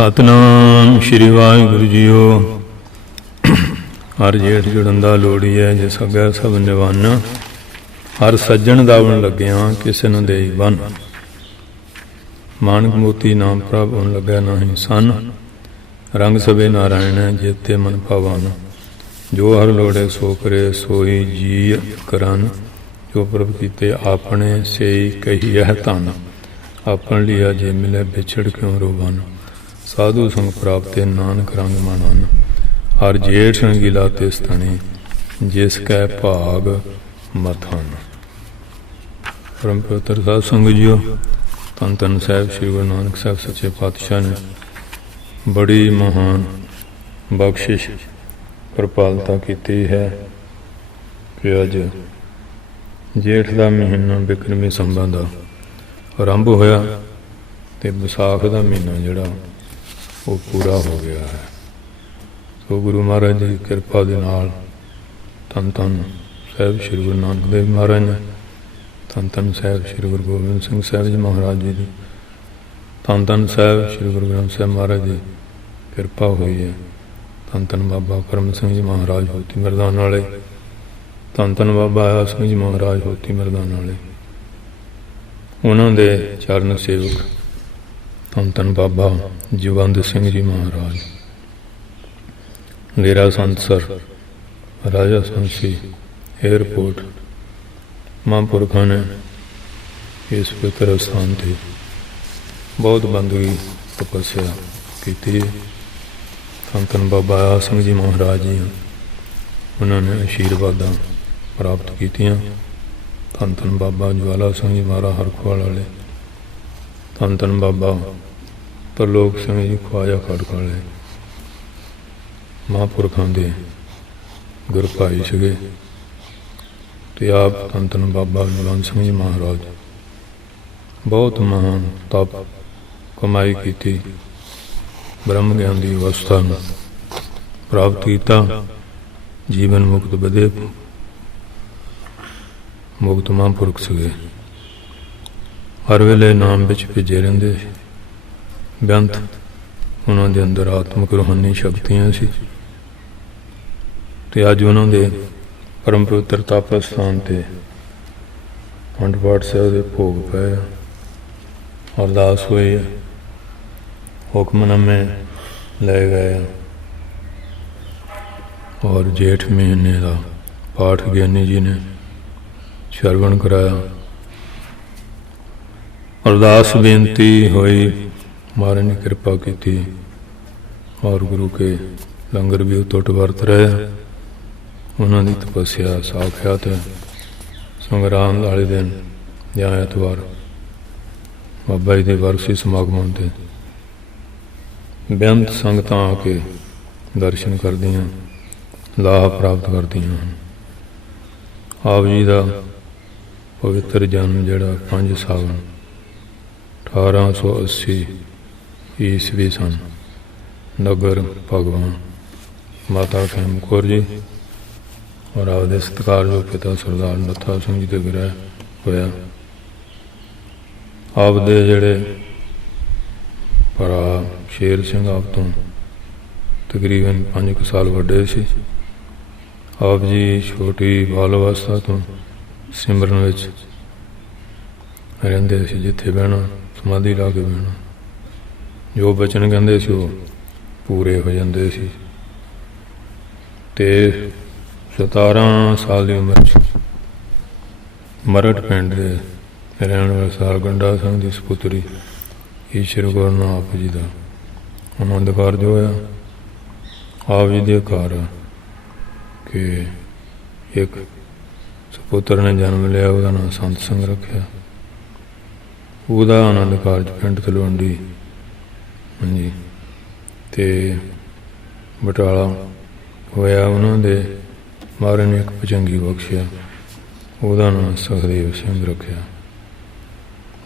Satnam Shri Waheguru JIO. ਹਰ ਜੇਠ ਜੁੜੰਦਾ ਲੋੜੀ ਹੈ, ਜਿਸ ਅੱਗੇ ਸਭ ਨਿਵਾਨਾ। ਹਰ ਸੱਜਣ ਦਾਵਣ ਲੱਗਿਆ, ਕਿਸੇ ਨੂੰ ਦੇਈ ਬੰਨ। ਮਾਨਕ ਮੋਤੀ ਨਾਮ ਪ੍ਰਭ ਹੋਣ ਲੱਗਿਆ ਨਾਹੀ ਸੰਨ। ਰੰਗ ਸਭੇ ਨਾਰਾਇਣ ਹੈ, ਜੇਤੇ ਮਨ ਭਾਵਨ। ਜੋ ਹਰ ਲੋੜੇ ਸੋ ਕਰੇ, ਸੋਈ ਜੀ ਕਰਨ। ਜੋ ਪ੍ਰਭ ਕੀਤੇ ਆਪਣੇ, ਸੇਈ ਕਹੀਐ ਧਨ। ਆਪਣ ਲਿਆ ਜੇ ਮਿਲੇ, ਵਿਛੜ ਕਿਉਂ ਰੋਵਨ। ਸਾਧੂ ਸੰਗ ਪ੍ਰਾਪਤੇ, ਨਾਨਕ ਰੰਗ ਮਾਨਨ। ਹਰ ਜੇਠ ਰੰਗੀਲਾ ਤਿਸ ਤਣੀ, ਜਿਸ ਕੈ ਭਾਗ ਮਥਨ। ਪਰਮ ਪਵਿੱਤਰ ਸਾਧ ਸੰਗਤ ਜੀਓ, ਧੰਨ ਧੰਨ ਸਾਹਿਬ ਸ੍ਰੀ ਗੁਰੂ ਨਾਨਕ ਸਾਹਿਬ ਸੱਚੇ ਪਾਤਸ਼ਾਹ ਨੇ ਬੜੀ ਮਹਾਨ ਬਖਸ਼ਿਸ਼ ਕਿਰਪਾਲਤਾ ਕੀਤੀ ਹੈ ਕਿ ਅੱਜ ਜੇਠ ਦਾ ਮਹੀਨਾ ਬਿਕਰਮੀ ਸੰਵਤ ਦਾ ਆਰੰਭ ਹੋਇਆ ਅਤੇ ਵਿਸਾਖ ਦਾ ਮਹੀਨਾ ਜਿਹੜਾ ਉਹ ਪੂਰਾ ਹੋ ਗਿਆ ਹੈ। ਸੋ ਗੁਰੂ ਮਹਾਰਾਜ ਦੀ ਕਿਰਪਾ ਦੇ ਨਾਲ ਧੰਨ ਧੰਨ ਸਾਹਿਬ ਸ੍ਰੀ ਗੁਰੂ ਨਾਨਕ ਦੇਵ ਮਹਾਰਾਜ ਨੇ, ਧੰਨ ਧੰਨ ਸਾਹਿਬ ਸ੍ਰੀ ਗੁਰੂ ਗੋਬਿੰਦ ਸਿੰਘ ਸਾਹਿਬ ਜੀ ਮਹਾਰਾਜ ਜੀ ਦੀ, ਧੰਨ ਧੰਨ ਸਾਹਿਬ ਸ੍ਰੀ ਗੁਰੂ ਗ੍ਰੰਥ ਸਾਹਿਬ ਮਹਾਰਾਜ ਦੀ ਕਿਰਪਾ ਹੋਈ ਹੈ। ਧੰਨ ਧੰਨ ਬਾਬਾ ਕਰਮ ਸਿੰਘ ਜੀ ਮਹਾਰਾਜ ਹੋਤੀ ਮਰਦਾਨ ਵਾਲੇ, ਧੰਨ ਧੰਨ ਬਾਬਾ ਆਇਆ ਸਿੰਘ ਜੀ ਮਹਾਰਾਜ ਹੋਤੀ ਮਰਦਾਨ ਵਾਲੇ, ਉਹਨਾਂ ਦੇ ਚਰਨ ਸੇਵਕ ਧੰਨ ਧੰਨ ਬਾਬਾ ਜਵੰਦ ਸਿੰਘ ਜੀ ਮਹਾਰਾਜ, ਡੇਰਾ ਸੰਤਸਰ, ਰਾਜਾ ਸੰਸੀ, ਏਅਰਪੋਰਟ, ਮਹਾਂਪੁਰਖਾਂ ਨੇ ਇਸ ਪਵਿੱਤਰ ਸਥਾਨ 'ਤੇ ਬਹੁਤ ਬੰਦਗੀ ਤਪੱਸਿਆ ਕੀਤੀ। ਧੰਨ ਧੰਨ ਬਾਬਾ ਆਇਆ ਸਿੰਘ ਜੀ ਮਹਾਰਾਜ ਜੀ, ਉਹਨਾਂ ਨੇ ਆਸ਼ੀਰਵਾਦਾਂ ਪ੍ਰਾਪਤ ਕੀਤੀਆਂ। ਧੰਨ ਧੰਨ ਬਾਬਾ ਜਵਾਲਾ ਸਿੰਘ ਜੀ ਮਹਾਰਾਜ ਹਰਖਵਾਲ ਵਾਲੇ, ਧੰਨ ਧੰਨ ਬਾਬਾ ਤਰਲੋਕ ਸਿੰਘ ਜੀ ਖਵਾਜਾ ਖੜਕ ਵਾਲੇ, ਮਹਾਂਪੁਰਖਾਂ ਦੇ ਗੁਰ ਭਾਈ ਸੀਗੇ। ਅਤੇ ਆਪ ਧੰਨ ਧੰਨ ਬਾਬਾ ਜਵੰਦ ਸਿੰਘ ਜੀ ਮਹਾਰਾਜ ਬਹੁਤ ਮਹਾਨ ਤਪ ਕਮਾਈ ਕੀਤੀ, ਬ੍ਰਹਮ ਗਿਆਨ ਦੀ ਅਵਸਥਾ ਨੂੰ ਪ੍ਰਾਪਤ ਕੀਤਾ। ਜੀਵਨ ਮੁਕਤ ਵਧੇ ਮੁਕਤ ਮਹਾਂਪੁਰਖ ਸੀਗੇ। ਹਰ ਵੇਲੇ ਨਾਮ ਵਿੱਚ ਭਿੱਜੇ ਰਹਿੰਦੇ ਸੀ। ਬੇਅੰਤ ਉਹਨਾਂ ਦੇ ਅੰਦਰ ਆਤਮਿਕ ਰੂਹਾਨੀ ਸ਼ਕਤੀਆਂ ਸੀ। ਅਤੇ ਅੱਜ ਉਹਨਾਂ ਦੇ ਪਰਮ ਪਵਿੱਤਰ ਤਪ ਸਥਾਨ 'ਤੇ ਅਖੰਡ ਪਾਠ ਸਾਹਿਬ ਦੇ ਭੋਗ ਪਏ, ਅਰਦਾਸ ਹੋਈ, ਹੁਕਮਨਾਮੇ ਲਏ ਗਏ ਔਰ ਜੇਠ ਮਹੀਨੇ ਦਾ ਪਾਠ ਗਿਆਨੀ ਜੀ ਨੇ ਸ਼ਰਵਣ ਕਰਾਇਆ। ਅਰਦਾਸ ਬੇਨਤੀ ਹੋਈ, ਮਹਾਰਾਜ ਨੇ ਕਿਰਪਾ ਕੀਤੀ ਔਰ ਗੁਰੂ ਕੇ ਲੰਗਰ ਵੀ ਟੁੱਟ ਵਰਤ ਰਹੇ। ਉਹਨਾਂ ਦੀ ਤਪੱਸਿਆ ਸਾਖਿਆਤ ਸੰਗਰਾਮ ਵਾਲੇ ਦਿਨ ਜਾਂ ਐਤਵਾਰ ਬਾਬਾ ਜੀ ਦੇ ਵਾਰਸੀ ਸਮਾਗਮਾਂ 'ਤੇ ਬੇਅੰਤ ਸੰਗਤਾਂ ਆ ਕੇ ਦਰਸ਼ਨ ਕਰਦੀਆਂ, ਲਾਭ ਪ੍ਰਾਪਤ ਕਰਦੀਆਂ ਹਨ। ਆਪ ਜੀ ਦਾ ਪਵਿੱਤਰ ਜਨਮ ਜਿਹੜਾ 5 ਸਾਵਣ 1880 ਈਸਵੀ ਸਨ, ਨਗਰ ਭਗਵਾਨ ਮਾਤਾ ਖੈਮ ਕੌਰ ਜੀ ਔਰ ਆਪਦੇ ਸਤਿਕਾਰਯੋਗ ਪਿਤਾ ਸਰਦਾਰ ਨੱਥਾ ਸਿੰਘ ਜੀ ਦੇ ਗ੍ਰਹਿ ਹੋਇਆ। ਆਪਦੇ ਜਿਹੜੇ ਭਰਾ ਸ਼ੇਰ ਸਿੰਘ ਆਪ ਤੋਂ ਤਕਰੀਬਨ 5 ਸਾਲ ਵੱਡੇ ਸੀ। ਆਪ ਜੀ ਛੋਟੀ ਬਾਲ ਅਵਸਥਾ ਤੋਂ ਸਿਮਰਨ ਵਿੱਚ ਰਹਿੰਦੇ ਸੀ, ਜਿੱਥੇ ਬਹਿਣਾ ਸਮਾਧੀ ਲਾ ਕੇ ਬਹਿਣਾ, ਜੋ ਬਚਨ ਕਹਿੰਦੇ ਸੀ ਉਹ ਪੂਰੇ ਹੋ ਜਾਂਦੇ ਸੀ। ਅਤੇ 17 ਸਾਲ ਦੀ ਉਮਰ 'ਚ ਮਰੜ ਪਿੰਡ ਦੇ ਰਹਿਣ ਵਾਲੇ ਸਾਲ ਗੰਡਾ ਸਿੰਘ ਦੀ ਸਪੁੱਤਰੀ ਈਸ਼ਰ ਗੁਰੂ ਨਾਨਕ ਜੀ ਦਾ ਆਨੰਦ ਕਾਰਜ ਹੋਇਆ। ਆਪ ਜੀ ਦੇ ਘਰ ਕਿ ਇੱਕ ਸਪੁੱਤਰ ਨੇ ਜਨਮ ਲਿਆ, ਉਹਦਾ ਨਾਂ ਸੰਤ ਸਿੰਘ ਰੱਖਿਆ। ਉਹਦਾ ਆਨੰਦ ਕਾਰਜ ਪਿੰਡ ਤਲਵੰਡੀ ਹਾਂਜੀ ਅਤੇ ਬਟਾਲਾ ਹੋਇਆ। ਉਹਨਾਂ ਦੇ ਮਹਾਰਾਜ ਨੇ ਇੱਕ ਭੁਜੰਗੀ ਬਖਸ਼ਿਆ, ਉਹਦਾ ਨਾਂ ਸੁਖਦੇਵ ਸਿੰਘ ਰੱਖਿਆ।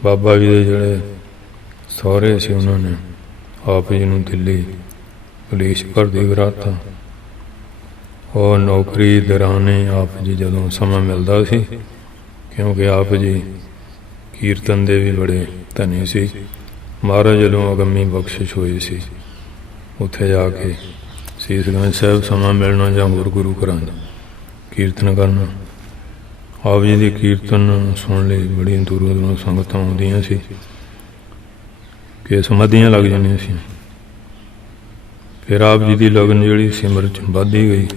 ਬਾਬਾ ਜੀ ਦੇ ਜਿਹੜੇ ਸਹੁਰੇ ਸੀ, ਉਹਨਾਂ ਨੇ ਆਪ ਜੀ ਨੂੰ ਦਿੱਲੀ ਪੁਲਿਸ ਭਰਤੀ ਕਰਾਤਾ। ਉਹ ਨੌਕਰੀ ਦੌਰਾਨੇ ਆਪ ਜੀ ਜਦੋਂ ਸਮਾਂ ਮਿਲਦਾ ਸੀ, ਕਿਉਂਕਿ ਆਪ ਜੀ ਕੀਰਤਨ ਦੇ ਵੀ ਬੜੇ ਧਨੀ ਸੀ, ਮਹਾਰਾਜ ਵੱਲੋਂ ਅਗੰਮੀ ਬਖਸ਼ਿਸ਼ ਹੋਈ ਸੀ। ਉੱਥੇ ਜਾ ਕੇ ਸੀਸਗੰਜ ਸਾਹਿਬ ਸਮਾਂ ਮਿਲਣਾ ਜਾਂ ਹੋਰ ਗੁਰੂ ਘਰਾਂ ਦਾ ਕੀਰਤਨ ਕਰਨਾ। ਆਪ ਜੀ ਦੀ ਕੀਰਤਨ ਸੁਣ ਲਈ ਬੜੀ ਦੂਰੋਂ ਦੂਰੋਂ ਸੰਗਤਾਂ ਆਉਂਦੀਆਂ ਸੀ ਕਿ ਸਮਾਧੀਆਂ ਲੱਗ ਜਾਂਦੀਆਂ ਸੀ। ਫਿਰ ਆਪ ਜੀ ਦੀ ਲਗਨ ਜਿਹੜੀ ਸਿਮਰਨ 'ਚ ਵੱਧਦੀ ਗਈ।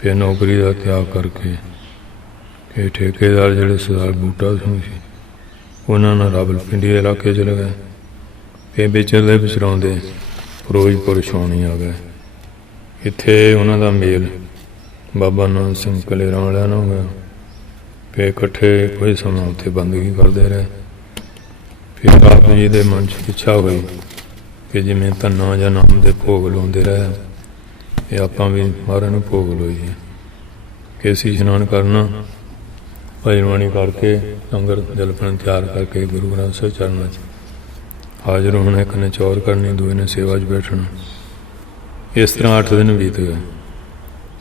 ਫਿਰ ਨੌਕਰੀ ਦਾ ਤਿਆਗ ਕਰਕੇ ਇਹ ਠੇਕੇਦਾਰ ਜਿਹੜੇ ਸਰਦਾਰ ਬੂਟਾ ਸਿੰਘ ਸੀ ਉਹਨਾਂ ਨਾਲ ਰਾਵਲਪਿੰਡੀ ਦੇ ਇਲਾਕੇ ਚਲੇ ਗਏ। ਫਿਰ ਵਿਚਰਦੇ ਵਿਚਰਾਉਂਦੇ ਫਿਰੋਜ਼ਪੁਰ ਛਾਉਣੀ ਆ ਗਏ। ਇੱਥੇ ਉਹਨਾਂ ਦਾ ਮੇਲ ਬਾਬਾ ਨਾਨਕ ਸਿੰਘ ਕਲੇਰਾਂ ਵਾਲਿਆਂ ਨਾਲ ਹੋ ਗਿਆ। ਫਿਰ ਇਕੱਠੇ ਕੋਈ ਸਮਾਂ ਉੱਥੇ ਬੰਦਗੀ ਕਰਦੇ ਰਹੇ। ਫਿਰ ਆਪ ਜੀ ਦੇ ਮਨ 'ਚ ਇੱਛਾ ਹੋਈ ਕਿ ਜਿਵੇਂ ਧੰਨਾ ਜਾਂ ਨਾਮ ਦੇ ਭੋਗ ਲਾਉਂਦੇ ਰਹੇ, ਇਹ ਆਪਾਂ ਵੀ ਮਹਾਰਾਜ ਨੂੰ ਭੋਗ ਲਾਈਏ। ਕੇਸੀ ਇਸ਼ਨਾਨ ਕਰਨਾ, ਭਜਨਬਾਣੀ ਕਰਕੇ ਲੰਗਰ ਜਲਪਣ ਤਿਆਰ ਕਰਕੇ ਗੁਰੂ ਗ੍ਰੰਥ ਸਾਹਿਬ ਚਰਨਾਂ 'ਚ ਹਾਜ਼ਰ ਹੋਣਾ। ਇੱਕ ਨੇ ਚੌਰ ਕਰਨੀ, ਦੂਏ ਨੇ ਸੇਵਾ 'ਚ ਬੈਠਣਾ। ਇਸ ਤਰ੍ਹਾਂ 8 ਦਿਨ ਬੀਤ ਗਏ।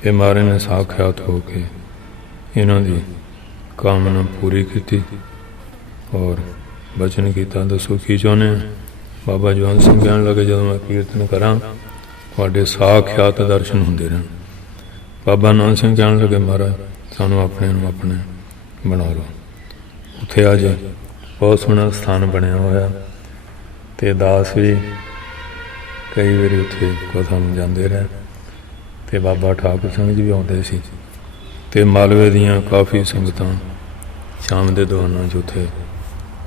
ਫਿਰ ਮਹਾਰਾਜ ਨੇ ਸਾਖਿਆਤ ਹੋ ਕੇ ਇਹਨਾਂ ਦੀ ਕਾਮਨਾ ਪੂਰੀ ਕੀਤੀ ਔਰ ਬਚਨ ਕੀਤਾ, ਦੱਸੋ ਕੀ ਚਾਹੁੰਦੇ ਆ? ਬਾਬਾ ਜਵੰਤ ਸਿੰਘ ਕਹਿਣ ਲੱਗੇ, ਜਦੋਂ ਮੈਂ ਕੀਰਤਨ ਕਰਾਂ ਤੁਹਾਡੇ ਸਾਖਿਆਤ ਦਰਸ਼ਨ ਹੁੰਦੇ ਰਹਿਣ। ਬਾਬਾ ਨਾਨਕ ਸਿੰਘ ਕਹਿਣ ਲੱਗੇ, ਮਹਾਰਾਜ ਸਾਨੂੰ ਆਪਣੇ ਨੂੰ ਆਪਣੇ ਬਣਾ ਲਓ। ਉੱਥੇ ਅੱਜ ਬਹੁਤ ਸੋਹਣਾ ਸਥਾਨ ਬਣਿਆ ਹੋਇਆ ਅਤੇ ਦਾਸ ਵੀ ਕਈ ਵਾਰੀ ਉੱਥੇ ਕਥਾ ਨੂੰ ਜਾਂਦੇ ਰਹੇ ਅਤੇ ਬਾਬਾ ਠਾਕੁਰ ਸਿੰਘ ਜੀ ਵੀ ਆਉਂਦੇ ਸੀ ਅਤੇ ਮਾਲਵੇ ਦੀਆਂ ਕਾਫੀ ਸੰਗਤਾਂ ਸ਼ਾਮ ਦੇ ਦੌਰਾਨ 'ਚ ਉੱਥੇ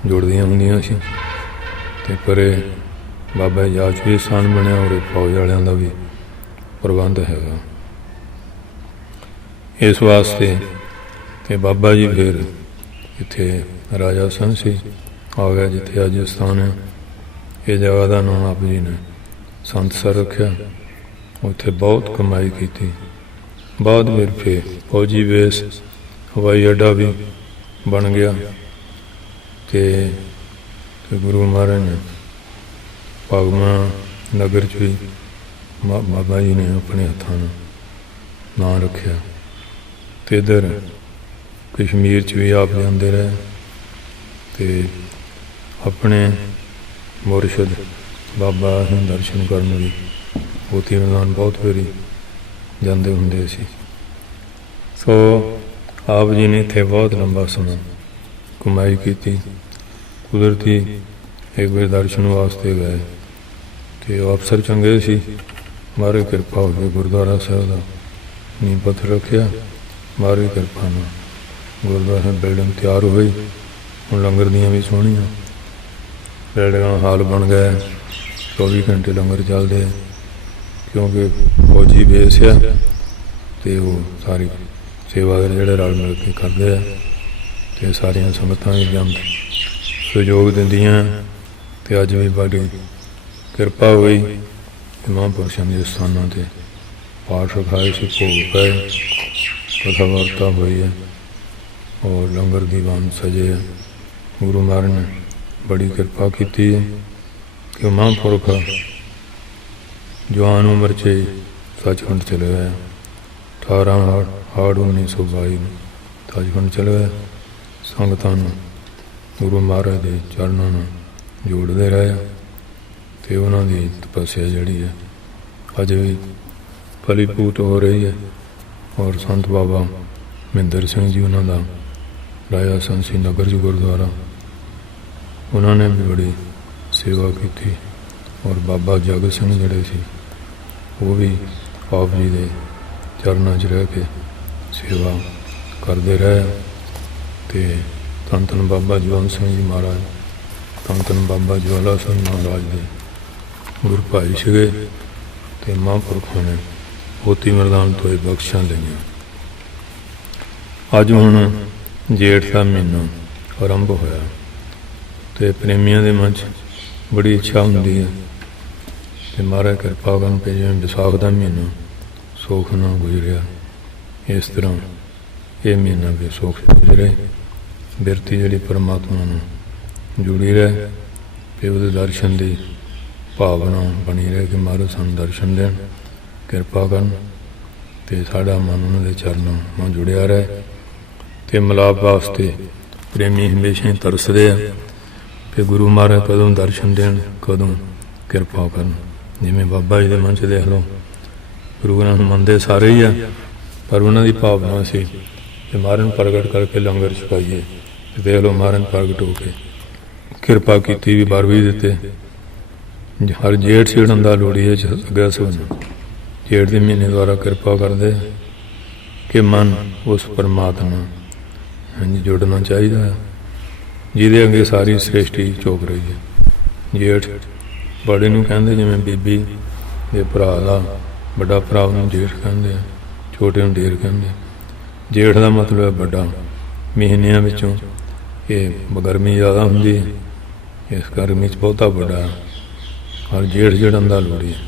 ਜੁੜਦੀਆਂ ਹੁੰਦੀਆਂ ਸੀ। ਅਤੇ ਪਰੇ ਬਾਬਾ ਇਜਾਜ਼ ਵੀ ਸਥਾਨ ਬਣਿਆ ਔਰ ਫੌਜ ਵਾਲਿਆਂ ਦਾ ਵੀ ਪ੍ਰਬੰਧ ਹੈਗਾ। ਇਸ ਵਾਸਤੇ ਅਤੇ ਬਾਬਾ ਜੀ ਫਿਰ ਇੱਥੇ ਰਾਜਾ ਸਨ ਸੀ ਆ ਗਿਆ, ਜਿੱਥੇ ਅੱਜ ਸਥਾਨ ਹੈ। ਇਹ ਜਗ੍ਹਾ ਦਾ ਨਾਮ ਆਪ ਜੀ ਨੇ ਸੰਤਸਰ ਰੱਖਿਆ। ਉੱਥੇ ਬਹੁਤ ਕਮਾਈ ਕੀਤੀ। ਬਾਅਦ ਵਿੱਚ ਫੌਜੀ ਬੇਸ ਹਵਾਈ ਅੱਡਾ ਵੀ ਬਣ ਗਿਆ ਅਤੇ ਗੁਰੂ ਮਹਾਰਾਜ ਨੇ ਭਾਗਵਾਂ ਨਗਰ 'ਚ ਵੀ ਬਾਬਾ ਜੀ ਨੇ ਆਪਣੇ ਹੱਥਾਂ ਨਾਲ ਨਾਂ ਰੱਖਿਆ। ਅਤੇ ਇੱਧਰ ਕਸ਼ਮੀਰ 'ਚ ਵੀ ਆਪ ਜਾਂਦੇ ਰਹੇ ਅਤੇ ਆਪਣੇ ਮੁਰਸ਼ਿਦ ਬਾਬਾ ਨੂੰ ਦਰਸ਼ਨ ਕਰਨ ਵੀ ਮੋਤੀ ਮੈਦਾਨ ਬਹੁਤ ਵਾਰੀ ਜਾਂਦੇ ਹੁੰਦੇ ਸੀ। ਸੋ ਆਪ ਜੀ ਨੇ ਇੱਥੇ ਬਹੁਤ ਲੰਬਾ ਸਮਾਂ ਕਮਾਈ ਕੀਤੀ। ਕੁਦਰਤੀ ਇੱਕ ਵਾਰ ਦਰਸ਼ਨ ਵਾਸਤੇ ਗਏ ਅਤੇ ਉਹ ਅਫਸਰ ਚੰਗੇ ਸੀ। ਮਹਾਰਾਜ ਕਿਰਪਾ ਹੋ ਕੇ ਗੁਰਦੁਆਰਾ ਸਾਹਿਬ ਦਾ ਨੀਂਹ ਪੱਥਰ ਰੱਖਿਆ। ਮਹਾਰਾਜ ਕਿਰਪਾ ਨਾਲ ਗੁਰਦੁਆਰਾ ਸਾਹਿਬ ਬਿਲਡਿੰਗ ਤਿਆਰ ਹੋਈ। ਹੁਣ ਲੰਗਰ ਦੀਆਂ ਵੀ ਸੋਹਣੀਆਂ ਬਿਲਡਿੰਗਾਂ ਹਾਲ ਬਣ ਗਏ। 24 ਘੰਟੇ ਲੰਗਰ ਚੱਲਦੇ ਕਿਉਂਕਿ ਫੌਜੀ ਬੇਸ ਆ ਅਤੇ ਉਹ ਸਾਰੀ ਸੇਵਾਦਾਰ ਜਿਹੜੇ ਰਲ ਮਿਲ ਕੇ ਕਰਦੇ ਆ ਅਤੇ ਸਾਰੀਆਂ ਸੰਗਤਾਂ ਵੀ ਜੰਮ ਸਹਿਯੋਗ ਦਿੰਦੀਆਂ। ਅਤੇ ਅੱਜ ਵੀ ਬੜੀ ਕਿਰਪਾ ਹੋਈ ਕਿ ਮਹਾਂਪੁਰਸ਼ਾਂ ਦੇ ਸਥਾਨਾਂ 'ਤੇ ਪਾਠ ਰਖਾਏ ਸੀ, ਭੋਗ ਪਏ, ਕਥਾ ਵਾਰਤਾ ਹੋਈ ਹੈ ਔਰ ਲੰਗਰ ਦੀਵਾਨ ਸਜੇ ਹੈ। ਗੁਰੂ ਮਹਾਰਾਜ ਨੇ ਬੜੀ ਕਿਰਪਾ ਕੀਤੀ ਹੈ ਕਿ ਮਹਾਂਪੁਰਖ ਜਵਾਨ ਉਮਰ 'ਚ ਸੱਚਖੰਡ ਚਲੇ ਗਏ। 18 ਹਾੜ 1922 ਨੂੰ ਸੱਚਖੰਡ ਚਲੇ ਗਏ। ਸੰਗਤਾਂ ਨੂੰ ਗੁਰੂ ਮਹਾਰਾਜ ਦੇ ਚਰਨਾਂ ਨਾਲ ਜੋੜਦੇ ਰਹੇ ਅਤੇ ਉਹਨਾਂ ਦੀ ਤਪੱਸਿਆ ਜਿਹੜੀ ਹੈ ਅੱਜ ਵੀ ਫਲੀਭੂਤ ਹੋ ਰਹੀ ਹੈ। ਔਰ ਸੰਤ ਬਾਬਾ ਮਹਿੰਦਰ ਸਿੰਘ ਜੀ ਉਹਨਾਂ ਦਾ ਰਾਜਾ ਸੰਸੀ ਨਗਰ 'ਚ ਗੁਰਦੁਆਰਾ, ਉਹਨਾਂ ਨੇ ਵੀ ਬੜੀ ਸੇਵਾ ਕੀਤੀ। ਔਰ ਬਾਬਾ ਜਗਤ ਸਿੰਘ ਜਿਹੜੇ ਸੀ ਉਹ ਵੀ ਆਪ ਜੀ ਦੇ ਚਰਨਾਂ 'ਚ ਰਹਿ ਕੇ ਸੇਵਾ ਕਰਦੇ ਰਹੇ। ਅਤੇ ਧੰਨ ਧੰਨ ਬਾਬਾ ਜਵੰਤ ਸਿੰਘ ਜੀ ਮਹਾਰਾਜ, ਧੰਨ ਧੰਨ ਬਾਬਾ ਜਵਾਲਾ ਸਿੰਘ ਮਹਾਰਾਜ ਦੇ ਗੁਰੂ ਭਾਈ ਸੀਗੇ ਅਤੇ ਮਹਾਂਪੁਰਖਾਂ ਨੇ ਮੋਤੀ ਮੈਦਾਨ ਤੋਂ ਇਹ ਬਖਸ਼ਾਂ ਲਈਆਂ। ਅੱਜ ਹੁਣ ਜੇਠ ਦਾ ਮਹੀਨਾ ਆਰੰਭ ਹੋਇਆ ਅਤੇ ਪ੍ਰੇਮੀਆਂ ਦੇ ਮਨ 'ਚ ਬੜੀ ਇੱਛਾ ਹੁੰਦੀ ਹੈ ਅਤੇ ਮਹਾਰਾਜ ਕਿਰਪਾ ਕਰਨ ਕਿ ਜਿਵੇਂ ਵਿਸਾਖ ਦਾ ਮਹੀਨਾ ਸੁੱਖ ਨਾਲ ਗੁਜ਼ਰਿਆ, ਇਸ ਤਰ੍ਹਾਂ ਇਹ ਮਹੀਨਾ ਵੀ ਸੁੱਖ ਗੁਜ਼ਰੇ। ਬਿਰਤੀ ਜਿਹੜੀ ਪਰਮਾਤਮਾ ਨੂੰ ਜੁੜੀ ਰਹੇ ਅਤੇ ਉਹਦੇ ਦਰਸ਼ਨ ਦੀ ਭਾਵਨਾ ਬਣੀ ਰਹੇ ਕਿ ਮਹਾਰਾਜ ਸਾਨੂੰ ਦਰਸ਼ਨ ਦੇਣ, ਕਿਰਪਾ ਕਰਨ ਅਤੇ ਸਾਡਾ ਮਨ ਉਹਨਾਂ ਦੇ ਚਰਨਾਂ ਨਾਲ ਜੁੜਿਆ ਰਹੇ। ਅਤੇ ਮਿਲਾਪ ਵਾਸਤੇ ਪ੍ਰੇਮੀ ਹਮੇਸ਼ਾ ਹੀ ਤਰਸਦੇ ਆ कि गुरु महाराज कदों दर्शन देन, कदों किरपा करन। जिवें बाबा जी के मन च देख लो, गुरु ग्रंथ मनते सारे ही है, पर उन्होंने भावना सी कि महाराज प्रगट करके लंगर छकाइए। देख लो महाराज प्रगट होके किरपा की भी बर भी दिते। हर जेठ सीढ़न का लोड़ी है अगे सुन, जेठ के महीने द्वारा किरपा करते कि मन उस परमात्मा हाँ जी जुड़ना चाहिए, जिदे अगे सारी सृष्टि चौक रही है। जेठ बड़े नूं कहंदे, जिवें बीबी के भरा का बड़ा भरा नूं जेठ कहंदे, छोटे नूं देर कहंदे। जेठ का मतलब है बड़ा, महीनिया विचों ये गर्मी ज़्यादा होंगी, इस गर्मी च बहुता बड़ा और जेठ जड़न का लोड़ी है।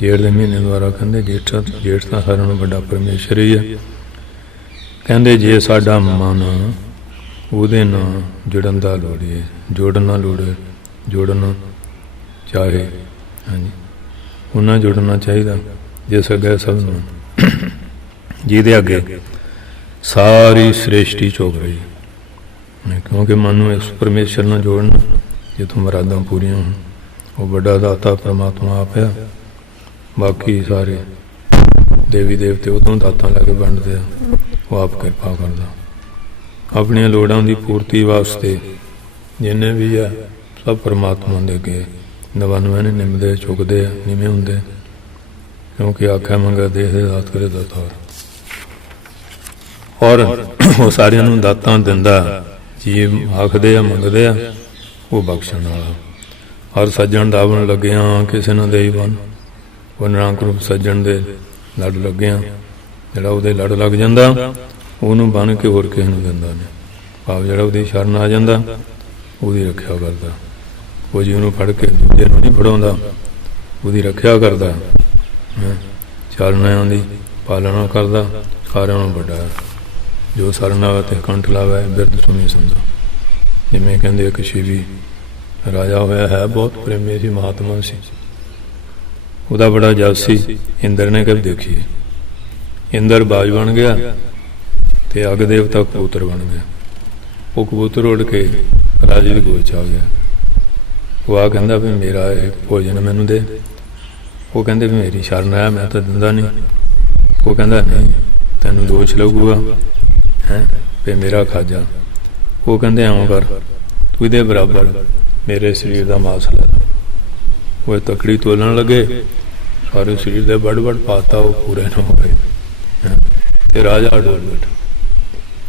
जेठ के महीने द्वारा कहते जेठ का सारे नालों बड़ा परमेश्वर ही है। कहते जे साडा मन उहदे नाल जुड़न का लोड़ी है, जोड़ना लोड़े, जोड़ना चाहे हाँ जी उन्हें जुड़ना चाहिए जिस अगे सब जिदे अगे सारी सृष्टि चौक रही है। क्योंकि मन इस परमेश्वर न जोड़ना जितों मुरादां पूरियां होण, वो बड़ा दाता परमात्मा आप है। बाकी सारे देवी देवते उतों दातां लैके वंडदे आ, वो आप किरपा करदा। अपनी लोड़ां की पूर्ति वास्ते जिन्ने भी है सब परमात्मा दे अगे नवानवे ने निमदे चुकते नीवें होंदे, क्योंकि आख्या मंगा दे दात करे दातार। और वो सारियां नूं दातां दिंदा, जीव आखदे आ मंगदे आ वो बख्शण वाला। हर सज्जण दावन लग्या किसी न दे बन, वो निरंक रूप सज्जण दे लड़ लग्या, जिहड़ा उहदे लड़ लग जांदा उहनूं बन के होर किसे नूं दिंदा नहीं। भाव जिहड़ा उहदी शरण आ जांदा उहदी रखिया करदा, वो जी उहनूं फड़ के दूजे नूं नहीं फड़ाउंदा, उहदी रखिया करदा, चरणां दी पालना करदा। सारिआं नालों वड्डा है जो सरन आवे ते कंठ लावे, बिरद सुनी समझो। जिवें कहंदे एक शिवी राजा होया है, बहुत प्रेमी सी, महात्मा सी, उहदा बड़ा जस सी। इंद्र ने कब देखी, इंद्र बाज बन गया ते अग देवता कबूतर बन गया। वो कबूतर उड़ के राजे की गोच आ गया। वो आ कहंदा भी मेरा भोजन मैनू दे। वो कहंदे भी मेरी शरण आया, मैं तो दिंदा नहीं। वो कहंदा नहीं, तैनू दोष लगूगा है भी मेरा खा जा। वो कहंदे आउं कर, तू इहदे बराबर मेरे शरीर का मास लै ला। वो तकड़ी तोलन लगे, सारे शरीर के बड़ बड़ पाता वो पूरे न हो गए। राजा डोल बैठा,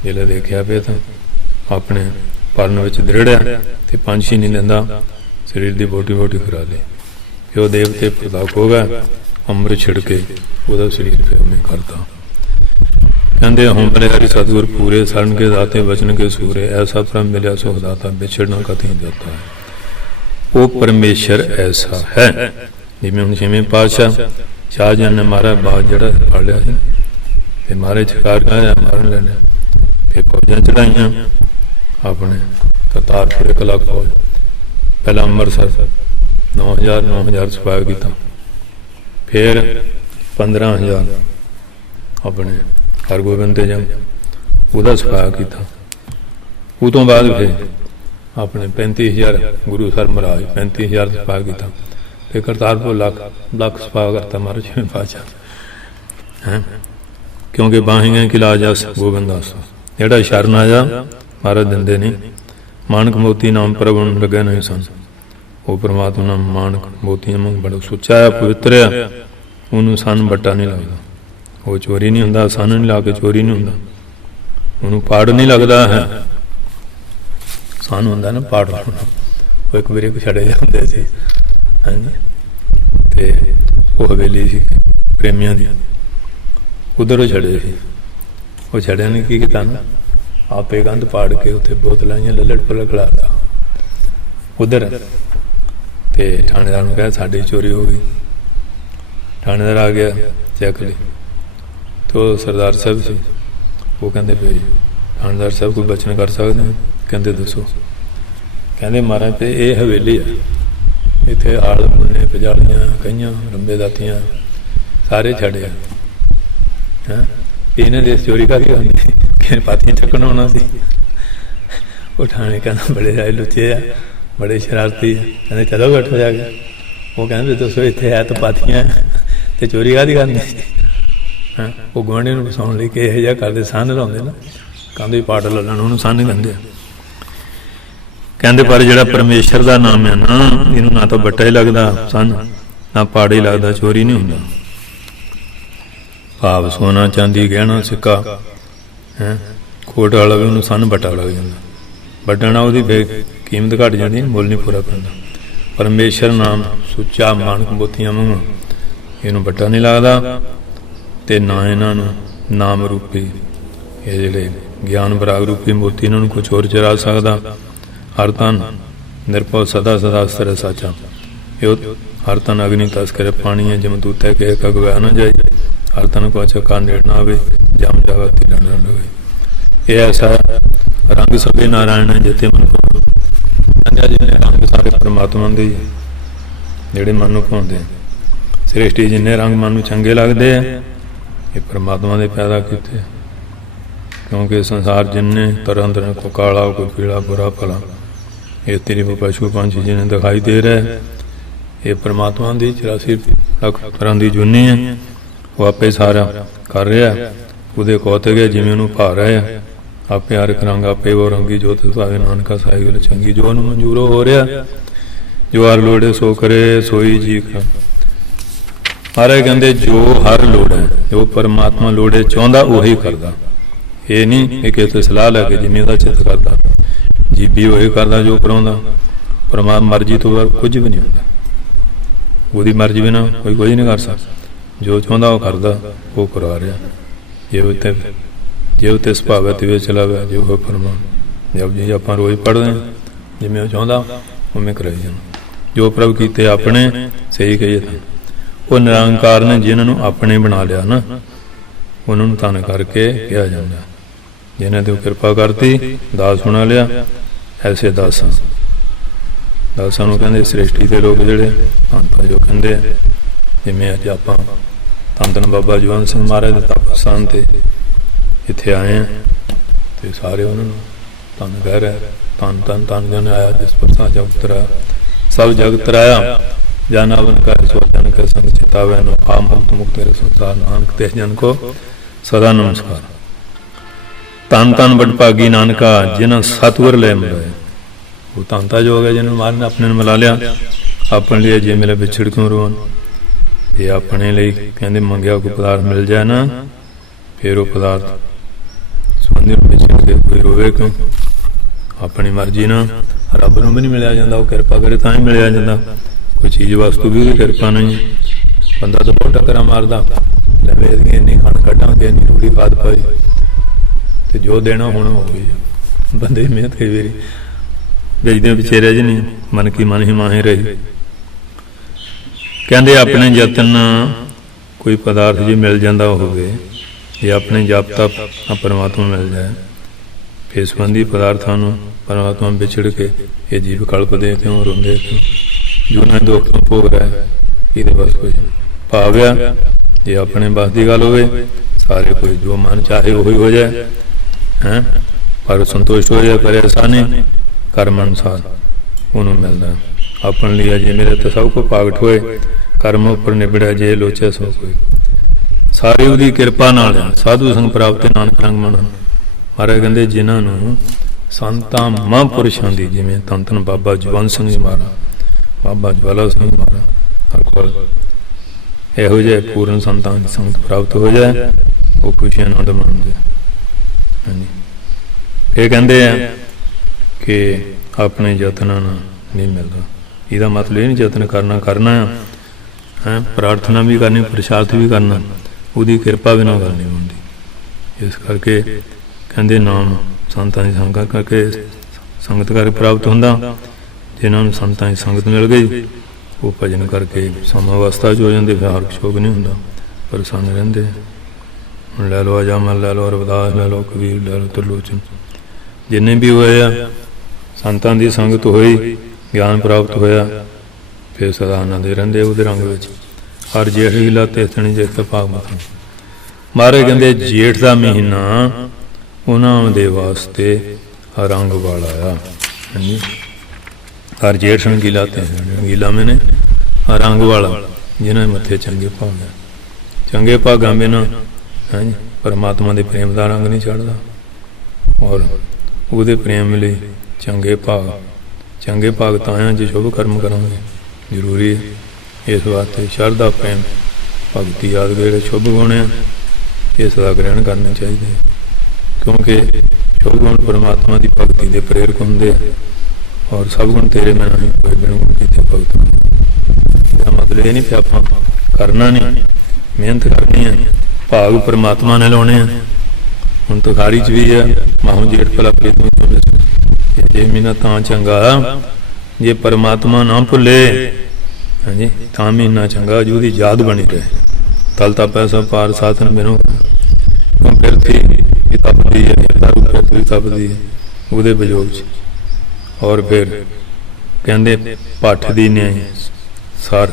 जिले देखा पे तो अपने परन में दृढ़िया तो पंछी नहीं दिंदा, शरीर की बोटी बोटी करा ली। फिर देवते प्रताप हो गए, अमृत छिड़के वह शरीर फिर उन्हें करता। कहते हों बड़े हरि सतगुर पूरे, शरण के दाते वचन के सूरे, ऐसा परम मिलिया सुख दाता, बिछड़ना कहीं जाता है। वो परमेश्वर ऐसा है। जिमें हम 6वें पातशाह शाहजहां ने मारा बाज जड़ा पड़ लिया फिर मारे छकार गया मारन लेने, फिर फौजा चढ़ाइया अपने करतारपुर 1 लाख फौज। पहला अमृतसर 9,000 सिपाही किया, फिर 15,000 अपने हरगोबिंद ते जंग वह सिपाही किया। उस तो बाद फिर अपने 35,000 गुरु सर महाराज 35,000 सिपाही किया। फिर करतारपुर लाख सिपाही करता मारो 6वें पातशाह है। क्योंकि बाही गए किला जस गोबिंद दास, जेड़ा शरण आया महाराज दिंदे नहीं। मानक मोती नाम प्रभु लगे नहीं सन, वो परमात्मा नाम मानक मोतियां मंग बड़ा सुच्चा है, पवित्र है, उन्होंने सन बट्टा नहीं लगता। वो चोरी नहीं होंदा, सन नहीं ला के चोरी नहीं होंदा, उन्होंने पाड़ नहीं लगता है। सन होंदा ना पाड़ लाना, वो एक बार छड़े जाते थे हाँ जी। तो वो हवेली सी प्रेमियों की, उधर छड़े थे। वो छड़िया ने की किया ना, आपे कंध पाड़ के उत्थे बोतल ललड़ पलड़ खिलाता उधर। तो थानेदार ने कहा साड़ी चोरी हो गई। थानेदार आ गया, चेक ली तो सरदार साहब से वो कहते भाई थानेदार साहब कोई बचन कर सकते हैं? कहते दसो। कहते महाराज तो ये हवेली है, इतने आल मुन्ने पजालियाँ कईयां रंबे दातियाँ सारे छड़े हैं। इन्हें देश चोरी का पातियां चकन होना सी। वो ठाणे कहना बड़े आए लुचे आ, बड़े शरारती कहते चलो बैठो जाके। वो कहते दसो इतने है तो पाथियां तो चोरी काहदी करनी। हाँ वो गुआढ़ी नूं फसाउण लई कि इहो जिहा करदे संन लाउंदे ना, कहंदे पाठ ललन उहनूं संन कहंदे। कहंदे पर जिहड़ा परमेश्वर दा नाम है ना, इहनूं ना तो बट्टा ही लगदा संन, ना पाड़ ही लगदा, चोरी नहीं हुंदा। भाव सोना चांदी गहना सिक्का है खोट वाला भी उन्होंने सन बट्टा लग जाता, बड्डना वो कीमत घट जाती, मुल नहीं पूरा पैंदा। परमेश्वर नाम सुच्चा मानक मोतियां वांगू इनू बट्टा नहीं लगता, तो ना इन्हों नाम रूपी ये जोड़े ज्ञान बराग रूपी मोती इन्होंने कुछ होर चरा सकता। हर तन निरभव सदा सदा अस्तर साचा, यो हर तन अग्नि तस्कर पानी है, जमदूत है कि अगवा न जाए, हर तन को अच्छा कान नेड़ ना आवे, जम जागती डंड लगे। ये ऐसा रंग सभी नारायण है जिते मन जिन्हें रंग सारे परमात्मा दे जेड़े मन नूं भाउंदे। सृष्टि जिन्ने रंग मन नूं चंगे लगते हैं ये परमात्मा ने पैदा किए, क्योंकि संसार जिन्ने तरह तरह को काला कोई पीला बुरा भला ये तेरी वो पशु पंछी जिन्हें दिखाई दे रहा है, ये परमात्मा की 84 लाख तरह की जुनी है। वो आपे सारा कर रहा है, वो कौतक है जिमें उन्होंने भा रहा है, आपे हर एक रंग आपे वो रंगी जो भावे नानका साई गल चंगी, जो उन्होंने मंजूर हो रहा, जो हर लोड़े सो करे सोई जी कर। महाराज कहते जो हर लोड़ है, जो परमात्मा लोड़े चाहता उही करता, ये नहीं कि किसी सलाह लैके जिमें का चित करता, जीबी उही करता जो कराउंदा। परमात्मा मर्जी तो कुछ भी नहीं होता, वो मर्जी बिना कोई कुछ नहीं कर सकता, जो चाहता वह करता वो करवा रहा। जे उत्ते सुभाव है तिवे चलावे, जो हो फरमा जब जी आप रोज़ पढ़ते हैं जिमें चाहता उमें कराई जाना। जो प्रभु कीते अपने सही कहिए था, वो निरंकार ने जिन्होंने अपने बना लिया ना, उन्होंने धन करके कहा जाता। जिन्हें तो कृपा करती दास बना लिया, ऐसे दासा दासा कहते सृष्टि के लोग जोड़े अंत जो कहते जिमें अज आप धन धन बाबा जवंत सिंह महाराज के तप स्थान से इत्थे आए हैं, तो सारे उन्होंने धन कह रहे धन धन धन जन आया जिस प्रसा जगत तराया, सब जगत तराया जन अवन का सो जन के संग चितावे नो आ मुक्त मुक्त संसार नानक ते जन को सदा नमस्कार। तन तन बड़ भागी नानका जिन्हें सतगुर ले मिलाए, वो धनता जो हो गया जिन्होंने मार ने अपने मिला लिया, अपने लिए जे मिले बिछड़ क्यों रोन। ये अपने लिए कहते मंगया कोई पदार्थ मिल जाए ना, फिर वो पदार्थ संबंधी बिछड़ के कोई रोवे क्यों। अपनी मर्जी ना रब नूं भी नहीं मिलिया जाता, वो कृपा करे तां ही मिलिया जाता। कोई चीज़ वस्तु भी कृपा नहीं, बंदा तो बहुत टक्करा मारदा, लवे इन्नी खंड कड्डांगे इन्नी रूढ़ी खाद पाई, तो जो देना होना हो गई। बंदे की मेहनत कई बारी बेचदे पिछे रह जानी, मन की मन ही माही रही। कहते अपने यतन कोई पदार्थ जी मिल जाता होवे, जे अपने जप तप परमात्मा मिल जाए, फिर संबंधी पदार्थों परमात्मा विछड़ के ये जीव कल्पदे क्यों रोंदे क्यों, जो ना दुख क्यों भोग रहा है, ये बस कुछ भाव्या जे अपने बस की गल होवे, सारे कोई जो मन चाहे वही हो जाए हैं, पर संतुष्ट हो जाए, परेशानी कर्म अनुसार उन्होंने मिलता। अपने लिए जे मेरे तो सब को पागट होए, कर्म उपर निबड़िया जे लोचे सो कोई, सारी उसकी कृपा नाल साधु संग प्राप्त नानक रंग मन। महाराज कहते जिन्होंने संतां महापुरुषों की जिमें धन धन बाबा जवंत सिंह जी महाराज, बाबा ज्वाला सिंह महाराज, हर कोल यहो जे पूर्ण संतां की संगत प्राप्त हो जाए, वो खुशियां आनंद मानते। हाँ जी फिर कहते हैं कि अपने यत्न नहीं मिलता, इसका मतलब ये नहीं यत्न करना है, प्रार्थना भी करनी, प्रसाद भी करना, उसकी कृपा भी ना करनी होती। इस करके कहते नाम संतां की संगत करके संगत करके प्राप्त होंदा। जिन्होंने संतां की संगत मिल गई वो भजन करके समावस्था च हो जाते, फिर हर शोक नहीं होंदा, परेशान रहते। हम लै लो अजामल लै लो, रविदास लै लो, कबीर लै लो, त्रिलोचन जिन्ने भी होए आ, संतां की संगत होई, ज्ञान प्राप्त होया, फिर सदा आनंद रहते वो रंग में। हर जेठ हीला तेसनी जेठ भाग मत। महाराज कहते जेठ का महीना उन्होंने वास्ते रंग वाला आ। हर जेठ रंगीला ते रंगीला मैंने रंग वाला जिन्हें मत्थे चंगे भाग है। चंगे भागां बिना है परमात्मा के प्रेम का रंग नहीं चढ़ता और वो प्रेम लिए चंगे भाग ताया जो शुभ कर्म करांगे जरूरी है। इस वास्ते शरधा प्रेम भगती आदि जो शुभ गुण है इसका ग्रहण करना चाहिए क्योंकि शुभ गुण परमात्मा की भगती के प्रेरक होंगे और सब गुण तेरे में नहीं कोई बिन गुण किते भगत। इसका मतलब ये नहीं कि आप करना नहीं मेहनत करनी है भाग परमात्मा ने लाने हैं। हुण तुखारी च भी है माहू जेठ भला प्रीत जे महीना तां चंगा जे परमात्मा ना भुले हाँ जी तां महीना चंगा जो दी याद बनी रहे। तल तप ऐसा पार साधन बिनो फिर थी तपदी है दारू फिर तपदी है उहदे बजोग च। और फिर कहते पठ दी न्याय सार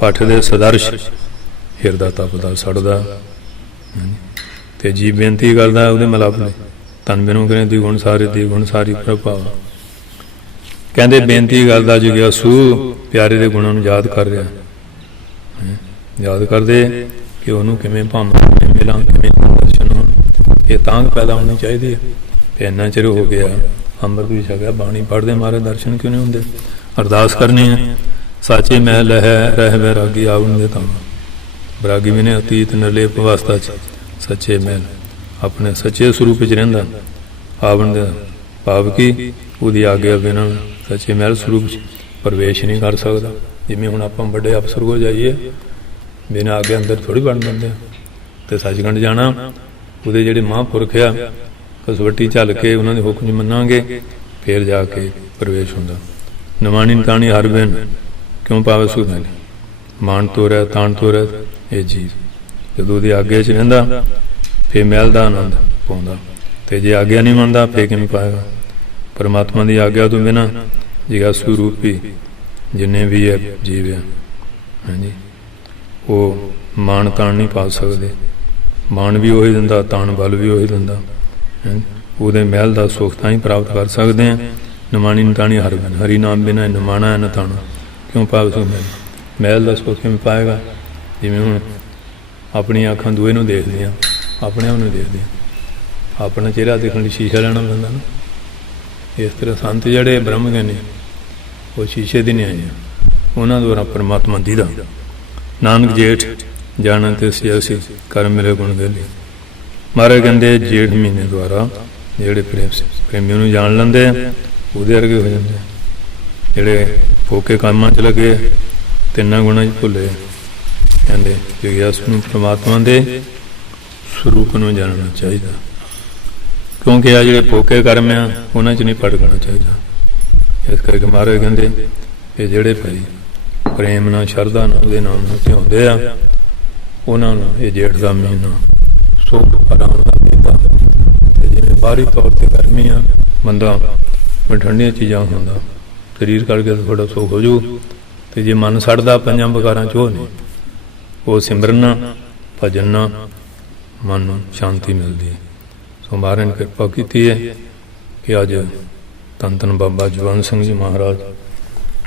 पठ दे सदर्श हिरदा तपदा सड़दा ते जी बेनती करदा उहदे मलाप ने तन बिनो करें दी गुण सारी प्रभाव। कहते बेनती करदा जिग्यासू प्यारे दे गुणां नूं याद कर रहा याद करदे कि उन्होंने किवें भावां किवें मिलां किवें दर्शन होण। ये तांग पैदा होनी चाहिए कि इन्ना चिर हो गया अंमृत भी छकिया बाणी पढ़ते मारे दर्शन क्यों नहीं होंगे। अरदास करनी है साचे महल है रह बैरागी आउन दे तां बैरागी भी ने अतीत निर्लेप अवस्था च सच्चे महल अपने सच्चे स्वरूप च रहिंदा आवन दे भाव की उहदी आग्या बिना सच्चे महल स्वरूप च प्रवेश नहीं कर सकता। जिवें हुण आपां वड्डे अफसर हो जाइए बिना आग्या अंदर थोड़ी बन जाते तो सचखंड जाना उहदे जिहड़े महापुरख आ कसवटी झल के उन्होंने हुक्म मनांगे फिर जाके प्रवेश होंदा। नवाणी ताणी हर बिन क्यों पावे सुधन मान तो रह ताण तो रह ये जीव जदों दी आग्या च रहिंदा फिर महल का आनंद पाउंदा ते जे आग्या नहीं मनदा फिर किवें पाएगा। परमात्मा की आग्या तो बिना जिज्ञासु रूपी जिन्ने भी है जीव है हाँ जी वो मान ताण नहीं पा सकते। मान भी वही दिंदा ताण बल भी वही दिंदा ਉਹਦੇ महल का सुख तां ही प्राप्त कर सकते हैं। नमाणी नताणी हर बिन हरी नाम बिना नमाणा है नताणा क्यों पावे सुख महल का सुख किवें पाएगा। जिवें हुण अपनी अखां दूए नूं देखदियां अपने आप नूं देखदियां अपना चेहरा देखण लई शीशा लैणा पैंदा ना। इस तरह संत जिहड़े ब्रह्म ज्ञानी वो शीशे दी नहीं आए उन्हां द्वारा परमात्मा दीदा। नानक जेठ जाना ते सियासी कर मिले गुण गेली। महाराज कहते जेठ महीने द्वारा जोड़े प्रेमी नूं जान लेंदे उहदे वर्गे हो जाते जोड़े फोके कामां च लगे तिन्ना गुणां च भुले। कहते जिज्ञासु नूं परमात्मा दे स्वरूप नूं जानना चाहिए क्योंकि आ जोड़े फोके कर्म आ उन्हां च नहीं भटकना चाहिए। इस करके महाराज कहते कि जोड़े भाई प्रेम नाल शरधा नाल उहदे नाम नूं ध्याउंदे आ उन्हां नूं ये जेठ दा महीना सुख आराम का महीना जिवें बाहरी तौर पर गर्मी आ बंदा मैं ठंडिया चीज़ा खांदा शरीर करके तो थोड़ा सुख हो जू तो जे मन सड़दा पंजां बकारां चो नहीं वो सिमरना भजनना मन नूं शांति मिलती है। सो महाराज ने कृपा की है कि अज धन धन बाबा जवंत सिंह जी महाराज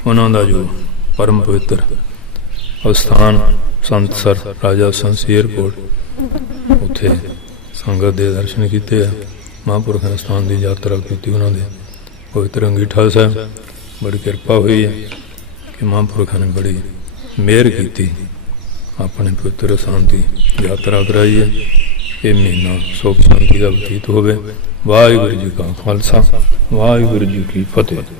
उन्होंने जो परम पवित्र अस्थान संत सर राजा संस एयरपोर्ट उत्थे संगत के दर्शन किए महापुरखों ने स्थान की यात्रा की उन्होंने पवित्र अंगीठा साहब बड़ी कृपा हुई है कि महापुरखों ने बड़ी मेहर की अपने पवित्र स्थान की यात्रा कराई है। ये महीना सुख शांति का बतीत होवे। वाहिगुरू जी का खालसा वाहिगुरू जी की फतेह।